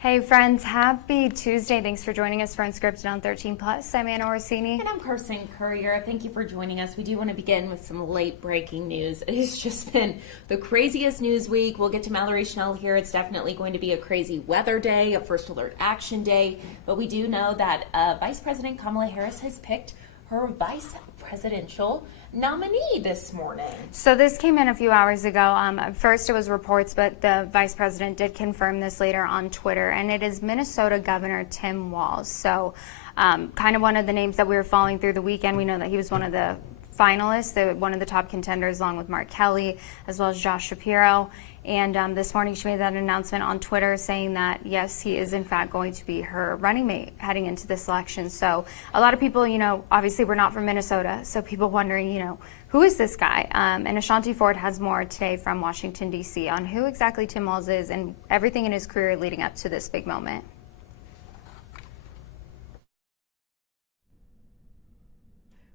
Hey friends, happy Tuesday. Thanks for joining us for Unscripted on 13 Plus. I'm Anna Orsini. And I'm Carson Courier. Thank you for joining us. We do want to begin with some late breaking news. It has just been the craziest news week. We'll get to Mallory Schnell here. It's definitely going to be a crazy weather day, a first alert action day. But we do know that Vice President Kamala Harris has picked her vice presidential nominee this morning. So this came in a few hours ago. First it was reports, but the vice president did confirm this later on Twitter, and it is Minnesota Governor Tim Walz. So kind of one of the names that we were following through the weekend. We know that he was one of the finalists, one of the top contenders, along with Mark Kelly, as well as Josh Shapiro. And this morning she made that announcement on Twitter saying that, yes, he is in fact going to be her running mate heading into this election. So a lot of people, obviously we're not from Minnesota, so people wondering, who is this guy? And Ashanti Ford has more today from Washington, D.C. on who exactly Tim Walz is and everything in his career leading up to this big moment.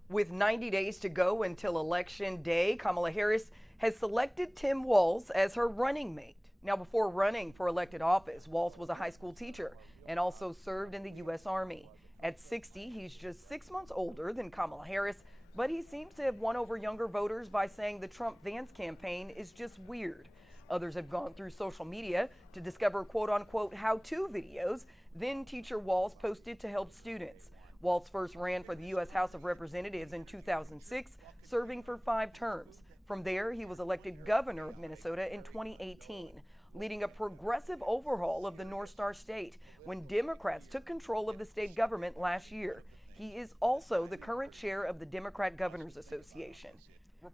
With 90 days to go until Election Day, Kamala Harris has selected Tim Walz as her running mate. Now, before running for elected office, Walz was a high school teacher and also served in the U.S. Army. At 60, he's just 6 months older than Kamala Harris, but he seems to have won over younger voters by saying the Trump-Vance campaign is just weird. Others have gone through social media to discover quote-unquote how-to videos then teacher Walz posted to help students. Walz first ran for the U.S. House of Representatives in 2006, serving for 5 terms. From there, he was elected governor of Minnesota in 2018, leading a progressive overhaul of the North Star state when Democrats took control of the state government last year. He is also the current chair of the Democrat Governors Association.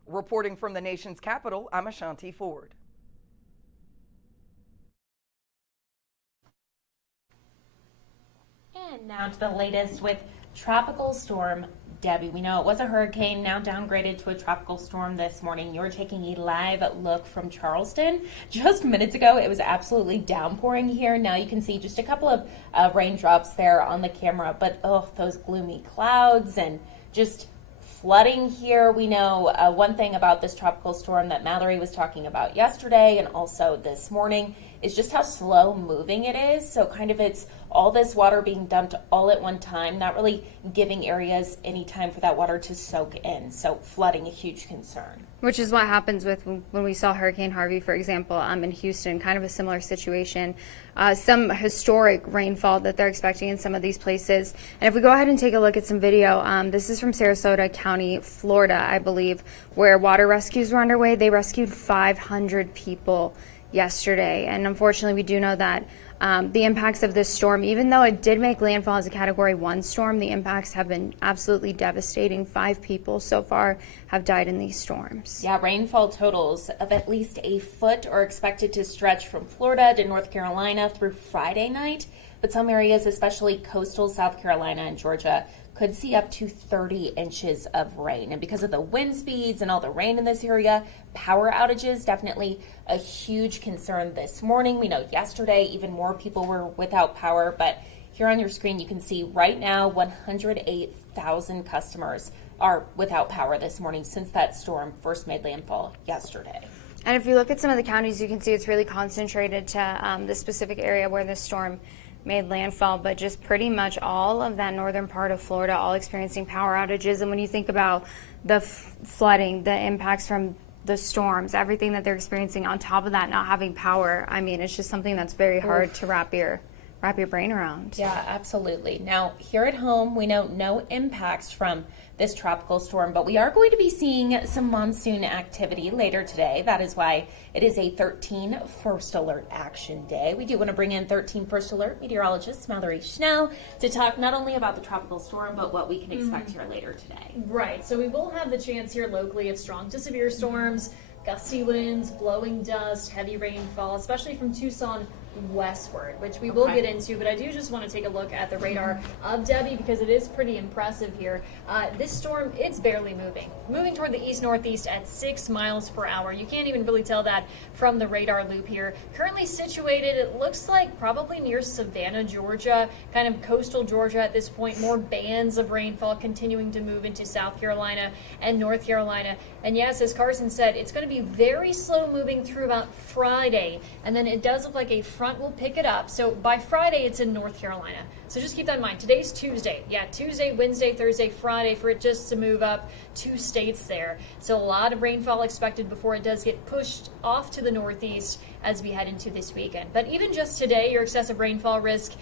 Reporting from the nation's capital, I'm Ashanti Ford. And now to the latest with Tropical Storm Debbie. We know it was a hurricane, now downgraded to a tropical storm this morning. You're taking a live look from Charleston. Just minutes ago, it was absolutely downpouring here. Now you can see just a couple of raindrops there on the camera, but those gloomy clouds and just flooding here. We know one thing about this tropical storm that Mallory was talking about yesterday and also this morning is just how slow moving it is. So kind of it's all this water being dumped all at one time, not really giving areas any time for that water to soak in. So flooding, a huge concern. Which is what happens with when we saw Hurricane Harvey, for example, in Houston, kind of a similar situation. Some historic rainfall that they're expecting in some of these places. And if we go ahead and take a look at some video, this is from Sarasota County, Florida, I believe, where water rescues were underway. They rescued 500 people yesterday. And unfortunately, we do know that the impacts of this storm, even though it did make landfall as a Category 1 storm, the impacts have been absolutely devastating. 5 people so far have died in these storms. Yeah, rainfall totals of at least a foot are expected to stretch from Florida to North Carolina through Friday night. But some areas, especially coastal South Carolina and Georgia, could see up to 30 inches of rain. And because of the wind speeds and all the rain in this area, power outages definitely a huge concern this morning. We know yesterday even more people were without power, but here on your screen you can see right now 108,000 customers are without power this morning since that storm first made landfall yesterday. And if you look at some of the counties, you can see it's really concentrated to the specific area where this storm made landfall, but just pretty much all of that northern part of Florida all experiencing power outages. And when you think about the flooding, the impacts from the storms, everything that they're experiencing on top of that, not having power, I mean, it's just something that's very hard to wrap your brain around. Yeah, absolutely. Now, here at home, we know no impacts from this tropical storm, but we are going to be seeing some monsoon activity later today. That is why it is a 13 First Alert Action Day. We do want to bring in 13 First Alert meteorologist Mallory Schnell to talk not only about the tropical storm, but what we can expect here later today. Right, so we will have the chance here locally of strong to severe storms, gusty winds, blowing dust, heavy rainfall, especially from Tucson westward, which we will get into, but I do just want to take a look at the radar of Debbie because it is pretty impressive here. This storm, it's barely moving toward the east-northeast at 6 miles per hour. You can't even really tell that from the radar loop here. Currently situated, it looks like probably near Savannah, Georgia, kind of coastal Georgia at this point. More bands of rainfall continuing to move into South Carolina and North Carolina. And yes, as Carson said, it's going to be very slow moving through about Friday, and then it does look like a front will pick it up. So by Friday, it's in North Carolina. So just keep that in mind. Today's Tuesday. Yeah, Tuesday, Wednesday, Thursday, Friday for it just to move up 2 states there. So a lot of rainfall expected before it does get pushed off to the northeast as we head into this weekend. But even just today, your excessive rainfall risk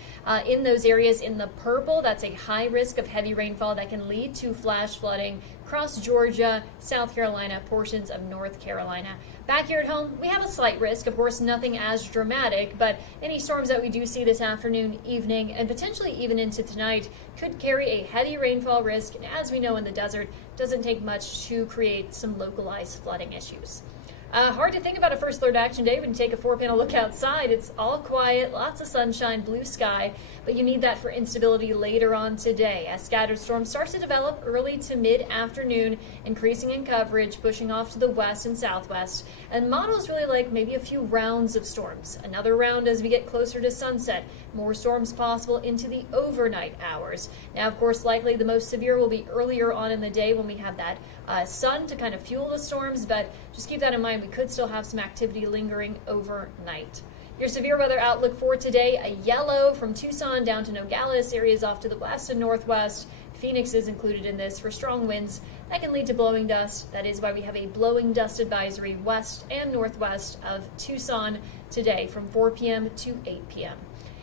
in those areas in the purple, that's a high risk of heavy rainfall that can lead to flash flooding across Georgia, South Carolina, portions of North Carolina. Back here at home, we have a slight risk. Of course, nothing as dramatic, but any storms that we do see this afternoon, evening, and potentially even into tonight could carry a heavy rainfall risk. And as we know in the desert, it doesn't take much to create some localized flooding issues. Hard to think about a first alert action day when you take a 4-panel look outside. It's all quiet, lots of sunshine, blue sky, but you need that for instability later on today as scattered storms start to develop early to mid-afternoon, increasing in coverage, pushing off to the west and southwest. And models really like maybe a few rounds of storms. Another round as we get closer to sunset. More storms possible into the overnight hours. Now, of course, likely the most severe will be earlier on in the day when we have that sun to kind of fuel the storms, but just keep that in mind. We could still have some activity lingering overnight. Your severe weather outlook for today, a yellow from Tucson down to Nogales, areas off to the west and northwest. Phoenix is included in this for strong winds that can lead to blowing dust. That is why we have a blowing dust advisory west and northwest of Tucson today from 4 p.m. to 8 p.m.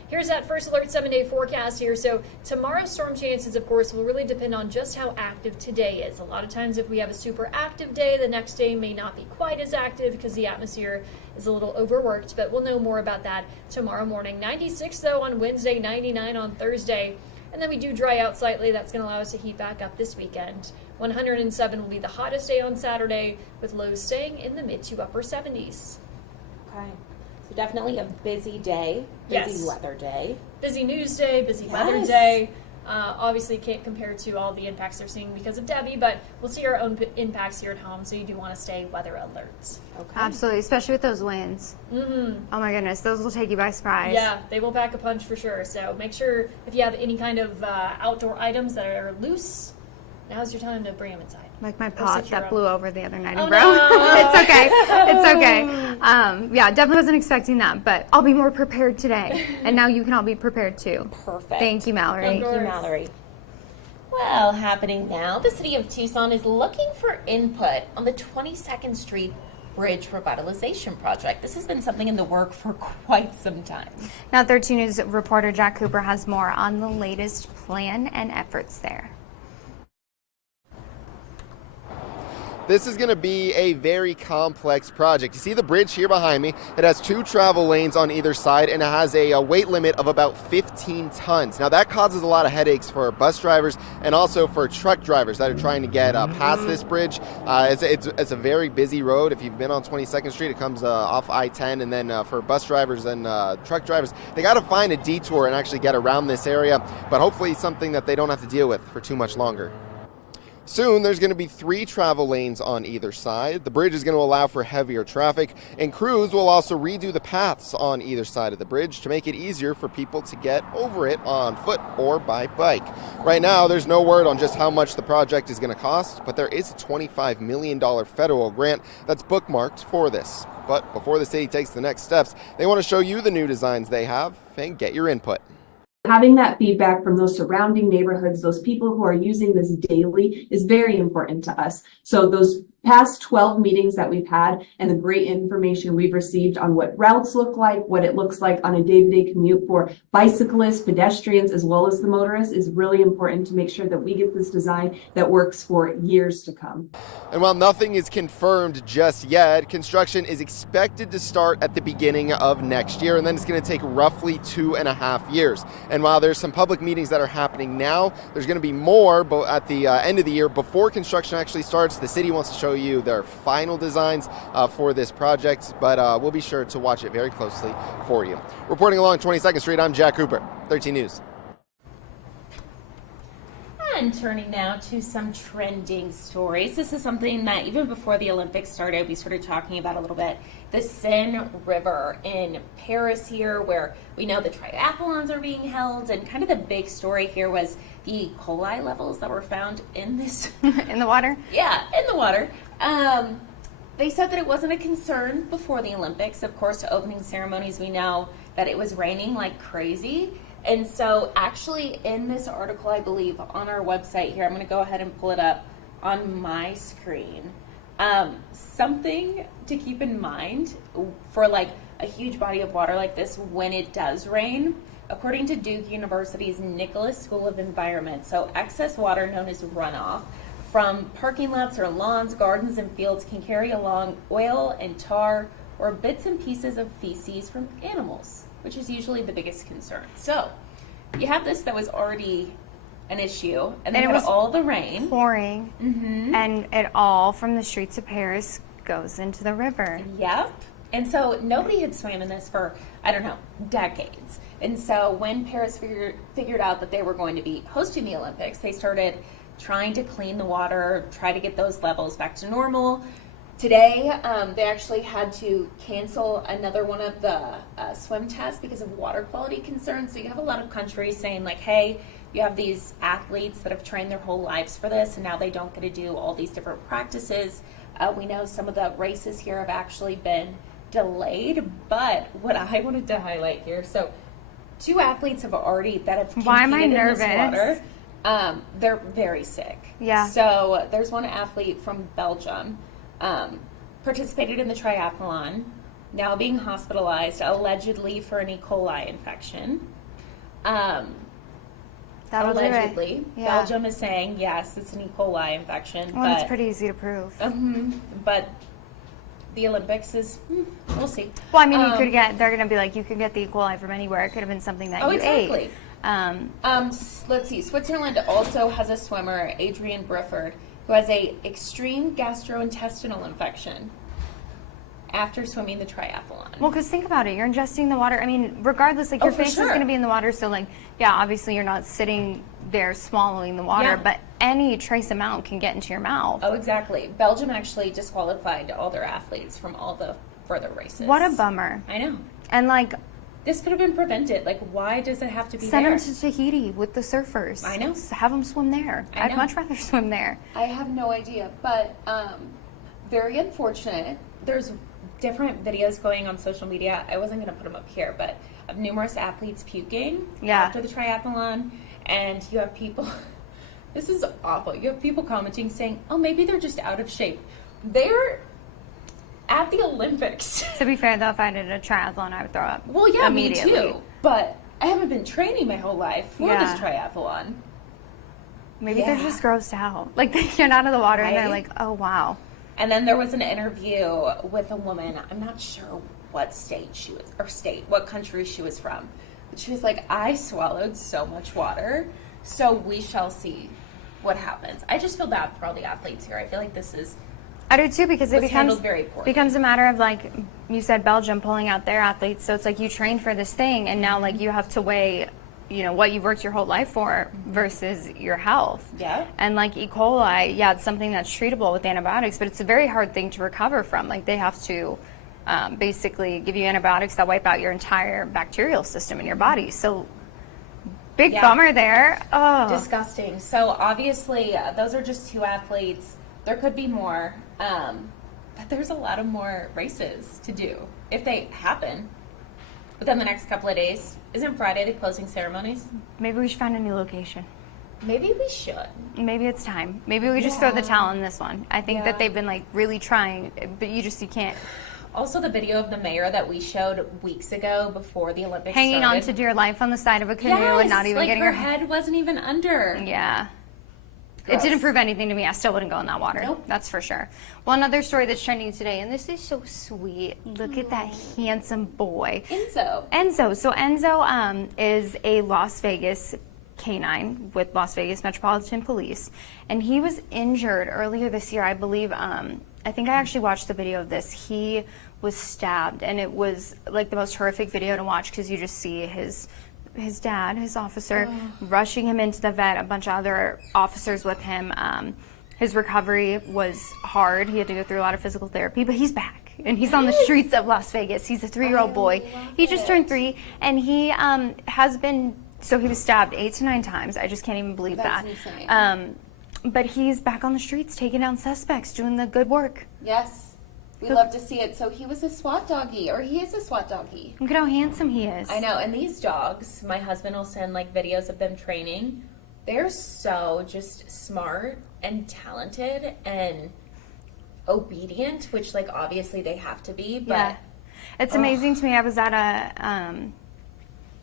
Here's that first alert 7-day forecast here. So tomorrow's storm chances, of course, will really depend on just how active today is. A lot of times if we have a super active day, the next day may not be quite as active because the atmosphere is a little overworked, but we'll know more about that tomorrow morning. 96 though on Wednesday, 99 on Thursday. And then we do dry out slightly. That's going to allow us to heat back up this weekend. 107 will be the hottest day on Saturday with lows staying in the mid to upper 70s. Okay. So definitely a busy day, busy weather day. Busy news day, busy weather day. Obviously can't compare to all the impacts they're seeing because of Debbie, but we'll see our own impacts here at home, so you do want to stay weather alert. Okay. Absolutely, especially with those winds. Mm-hmm. Oh my goodness, those will take you by surprise. Yeah, they will pack a punch for sure. So make sure if you have any kind of outdoor items that are loose, now's your time to bring them inside. Like my pot that blew over the other night Oh, in Bro. no. It's okay. It's okay. Yeah, definitely wasn't expecting that, but I'll be more prepared today. And now you can all be prepared too. Perfect. Thank you, Mallory. Thank you, Mallory. Well, happening now, the city of Tucson is looking for input on the 22nd Street Bridge Revitalization Project. This has been something in the work for quite some time. Now, 13 News reporter Jack Cooper has more on the latest plan and efforts there. This is going to be a very complex project. You see the bridge here behind me? It has 2 travel lanes on either side and it has a weight limit of about 15 tons. Now that causes a lot of headaches for bus drivers and also for truck drivers that are trying to get past this bridge. It's a very busy road. If you've been on 22nd Street, it comes off I-10, and then for bus drivers and truck drivers, they got to find a detour and actually get around this area, but hopefully something that they don't have to deal with for too much longer. Soon, there's going to be 3 travel lanes on either side. The bridge is going to allow for heavier traffic, and crews will also redo the paths on either side of the bridge to make it easier for people to get over it on foot or by bike. Right now, there's no word on just how much the project is going to cost, but there is a $25 million federal grant that's bookmarked for this. But before the city takes the next steps, they want to show you the new designs they have and get your input. Having that feedback from those surrounding neighborhoods, those people who are using this daily, is very important to us. So those past 12 meetings that we've had and the great information we've received on what routes look like, what it looks like on a day-to-day commute for bicyclists, pedestrians, as well as the motorists, is really important to make sure that we get this design that works for years to come. And while nothing is confirmed just yet, construction is expected to start at the beginning of next year, and then it's going to take roughly 2.5 years. And while there's some public meetings that are happening now, there's going to be more at the end of the year before construction actually starts. The city wants to show you their final designs for this project, but we'll be sure to watch it very closely for you. Reporting along 22nd Street, I'm Jack Cooper, 13 News. And turning now to some trending stories. This is something that even before the Olympics started, we started talking about a little bit. The Seine River in Paris here, where we know the triathlons are being held, and kind of the big story here was the E. coli levels that were found in this In the water? Yeah, in the water. they said that it wasn't a concern before the Olympics. Of course, opening ceremonies, we know that it was raining like crazy. And so actually in this article, I believe, on our website here, I'm going to go ahead and pull it up on my screen. Something to keep in mind for like a huge body of water like this when it does rain, according to Duke University's Nicholas School of Environment, so excess water known as runoff from parking lots or lawns, gardens, and fields can carry along oil and tar or bits and pieces of feces from animals, which is usually the biggest concern. So you have this that was already an issue, and then it you was had all the rain. pouring, and it all from the streets of Paris goes into the river. Yep. And so nobody had swam in this for, I don't know, decades. And so when Paris figured out that they were going to be hosting the Olympics, they started trying to clean the water, try to get those levels back to normal. Today, they actually had to cancel another one of the swim tests because of water quality concerns. So you have a lot of countries saying like, hey, you have these athletes that have trained their whole lives for this, and now they don't get to do all these different practices. We know some of the races here have actually been delayed, but what I wanted to highlight here, so 2 athletes have already that have competed Why am I in nervous? this water. They're very sick. Yeah. So there's one athlete from Belgium, participated in the triathlon, now being hospitalized allegedly for an E. coli infection. That'll do it. Allegedly, Yeah. Belgium is saying yes, it's an E. coli infection. Well, but it's pretty easy to prove. but the Olympics is, we'll see. Well, I mean, you could get, they're going to be like, you could get the E. coli from anywhere. It could have been something that you exactly. ate. Let's see. Switzerland also has a swimmer, Adrian Brifford, who has a extreme gastrointestinal infection after swimming the triathlon. Well, because think about it. You're ingesting the water. I mean, regardless, like your for face sure. is going to be in the water. So, like, yeah, obviously you're not sitting there swallowing the water, Yeah. but any trace amount can get into your mouth. Oh, exactly. Belgium actually disqualified all their athletes from all the further races. What a bummer. I know. And, like, This could have been prevented. Like, why does it have to be send there? them to Tahiti with the surfers. I know. Have them swim there. I I'd know. much rather swim there. I have no idea, but very unfortunate. There's different videos going on social media. I wasn't going to put them up here, but of numerous athletes puking Yeah. after the triathlon, and you have people. This is awful. You have people commenting saying, "Oh, maybe they're just out of shape." They're at the Olympics. To be fair, though, if I did a triathlon, I would throw up. Well, yeah, me immediately. too. But I haven't been training my whole life for Yeah. this triathlon. Maybe they're Yeah. just grossed out. Like, they get out of the water and they're Right? like, oh, wow. And then there was an interview with a woman. I'm not sure what state she was, or what country she was from. But she was like, I swallowed so much water, so we shall see what happens. I just feel bad for all the athletes here. I feel like this is, I do too, because it was becomes handled very poorly. becomes a matter of, like you said, Belgium pulling out their athletes. So it's like you train for this thing, and now like you have to weigh, you know, what you've worked your whole life for versus your health. Yeah. And like E. coli, yeah, it's something that's treatable with antibiotics, but it's a very hard thing to recover from. Like they have to basically give you antibiotics that wipe out your entire bacterial system in your body. So big Yeah. bummer there. Oh. disgusting. So obviously, those are just 2 athletes. There could be more, but there's a lot of more races to do if they happen within the next couple of days. Isn't Friday the closing ceremonies? Maybe we should find a new location. Maybe we should. Maybe it's time. Maybe we just throw the Yeah. towel in this one. I think Yeah. that they've been like really trying, but you can't. Also, the video of the mayor that we showed weeks ago before the Olympics Hanging on to started. dear life on the side of a canoe and not even like getting her her head wasn't even under. Yeah. Gross. It didn't prove anything to me. I still wouldn't go in that water. Nope. That's for sure. Well, another story that's trending today, and this is so sweet. Look at that handsome boy. Enzo. So Enzo is a Las Vegas canine with Las Vegas Metropolitan Police, and he was injured earlier this year, I believe. I think I actually watched the video of this. He was stabbed, and it was like the most horrific video to watch because you just see his dad, his officer, rushing him into the vet, a bunch of other officers with him. His recovery was hard. He had to go through a lot of physical therapy, but he's back. And he's on the streets of Las Vegas. He's a 3-year-old boy. He just turned 3, and he has been, so he was stabbed 8 to 9 times. I just can't even believe That's that. insane. But he's back on the streets, taking down suspects, doing the good work. Yes. We love to see it. So he was a SWAT doggy, or he is a SWAT doggy. Look at how handsome he is. I know, and these dogs, my husband will send like videos of them training. They're so just smart and talented and obedient, which like obviously they have to be, but Yeah. It's amazing to me. I was at a,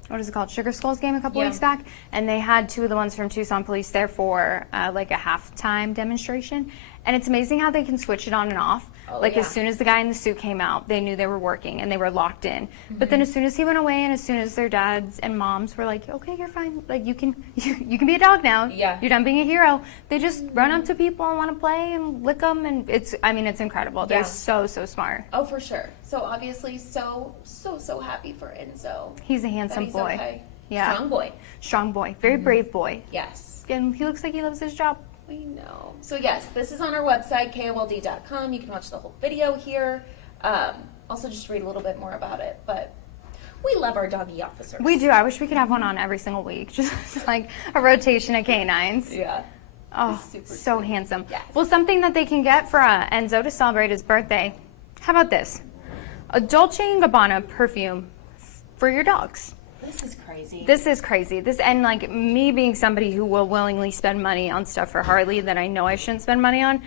what is it called? Sugar Skulls game a couple weeks back, and they had two of the ones from Tucson Police there for like a halftime demonstration. And it's amazing how they can switch it on and off. Like as soon as the guy in the suit came out, they knew they were working and they were locked in. But then as soon as he went away, and as soon as their dads and moms were like, "Okay, you're fine. Like you can be a dog now. Yeah. You're done being a hero." They just run up to people and want to play and lick them, and it's incredible. They're so smart. oh, for sure. So obviously, so happy for Enzo. He's a handsome He's boy. okay. Yeah. Strong boy. Very brave boy. Yes. And he looks like he loves his job. We know. So yes, this is on our website, KOLD.com. You can watch the whole video here. Also just read a little bit more about it. But we love our doggy officers. We do. I wish we could have one on every single week. Just like a rotation of canines. Yeah. Oh, super so handsome. Yes. Well, something that they can get for Enzo to celebrate his birthday. How about this? A Dolce & Gabbana perfume for your dogs. This is crazy. This is crazy. And like me being somebody who will willingly spend money on stuff for Harley that I know I shouldn't spend money on,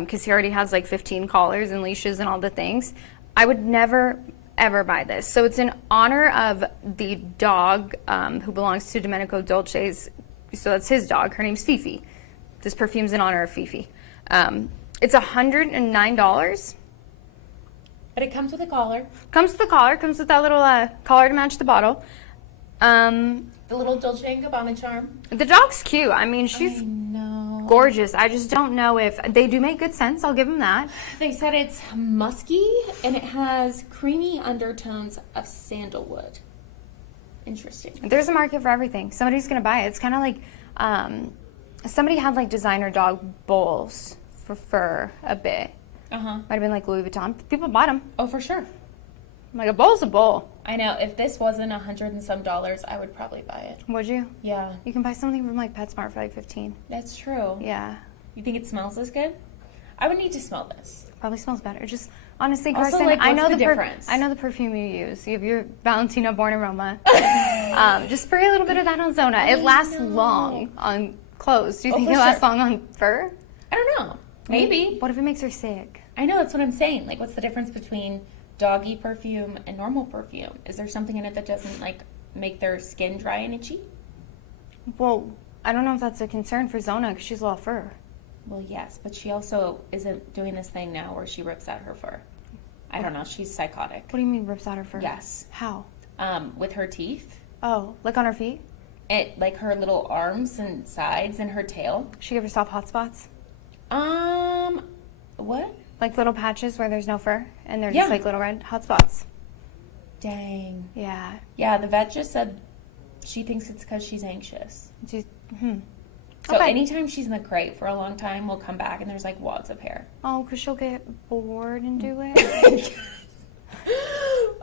because he already has like 15 collars and leashes and all the things, I would never ever buy this. So it's in honor of the dog who belongs to Domenico Dolce's. So that's his dog. Her name's Fifi. This perfume's in honor of Fifi. It's $109. But it comes with a collar. Comes with the collar. Comes with that little collar to match the bottle. The little Dolce & Gabbana charm. The dog's cute. I mean, she's gorgeous. I just don't know if they do make good sense. I'll give them that. They said it's musky and it has creamy undertones of sandalwood. Interesting. There's a market for everything. Somebody's gonna buy it. It's kind of like somebody had like designer dog bowls for fur a bit. Might have been like Louis Vuitton. People bought them. Oh, for sure. Like a bowl's a bowl. I know. If this wasn't $100 and some, I would probably buy it. Would you? Yeah. You can buy something from like PetSmart for like 15. That's true. Yeah. You think it smells as good? I would need to smell this. Probably smells better. Just honestly, Also, Carson, like, I know what's the the difference? I know the perfume you use. You have your Valentino Born Aroma. Just spray a little bit of that on Zona. It lasts long on clothes. Do you think for it lasts sure. long on fur? I don't know. Maybe. What if it makes her sick? I know. That's what I'm saying. Like, what's the difference between doggy perfume and normal perfume? Is there something in it that doesn't, like, make their skin dry and itchy? Well, I don't know if that's a concern for Zona because she's a lot of fur. Well, yes, but she also isn't doing this thing now where she rips out her fur. I don't know. She's psychotic. What do you mean rips out her fur? Yes. How? With her teeth. Oh, like on her feet? It, like her little arms and sides and her tail. She give herself hot spots? What? Like little patches where there's no fur and they're Yeah. just like little red hot spots. Dang. Yeah. Yeah, the vet just said she thinks it's because she's anxious. Just, So Okay. anytime she's in the crate for a long time, we'll come back and there's like wads of hair. Oh, because she'll get bored and do it.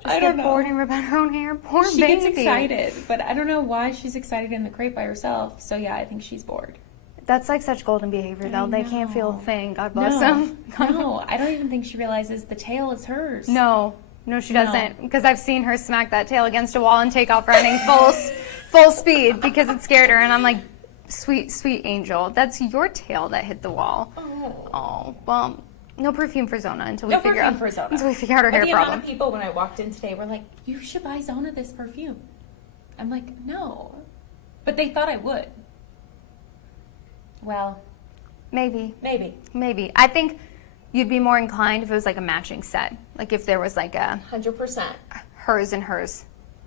I don't know. Bored and rip out her own hair. Poor She baby. gets excited, but I don't know why she's excited in the crate by herself. So yeah, I think she's bored. That's like such golden behavior, though. They can't feel a thing. God bless No, them. no, I don't even think she realizes the tail is hers. No, she doesn't. Because I've seen her smack that tail against a wall and take off running full speed because it scared her. And I'm like, sweet, sweet angel. That's your tail that hit the wall. Oh, well, no perfume for Zona until we No figure perfume out for Zona. until we figure out her But hair the problem. amount of people when I walked in today were like, "You should buy Zona this perfume." I'm like, "No," but they thought I would. Well, Maybe. maybe I think you'd be more inclined if it was like a matching set. Like if there was like a 100%. hers and hers.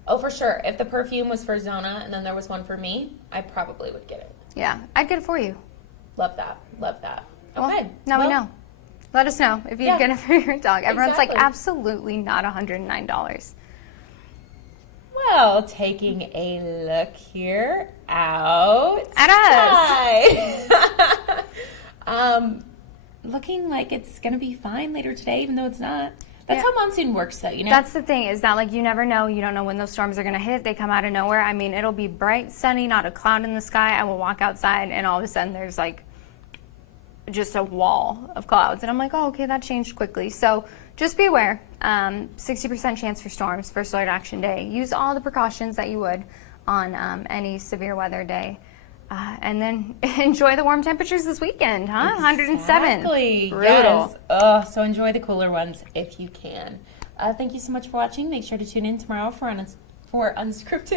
Oh, for sure. If the perfume was for Zona and then there was one for me, I probably would get it. Yeah, I'd get it for you. Love that. Love that. Well, Okay. now we know. Let us know if you'd Yeah. get it for your dog. Everyone's like, Exactly. absolutely not $109. Well, taking a look here out At us. Looking like it's gonna be fine later today, even though it's not. That's how monsoon works, though. You know. That's the thing, is that like you never know. You don't know when those storms are going to hit. They come out of nowhere. I mean, it'll be bright, sunny, not a cloud in the sky. I will walk outside and all of a sudden there's like just a wall of clouds. And I'm like, oh, okay, that changed quickly. So just be aware. 60% chance for storms, First Alert Action Day. Use all the precautions that you would on any severe weather day. And then enjoy the warm temperatures this weekend, huh? 107. Exactly. Brutal. Yes. Oh, so enjoy the cooler ones if you can. Thank you so much for watching. Make sure to tune in tomorrow for Unscripted.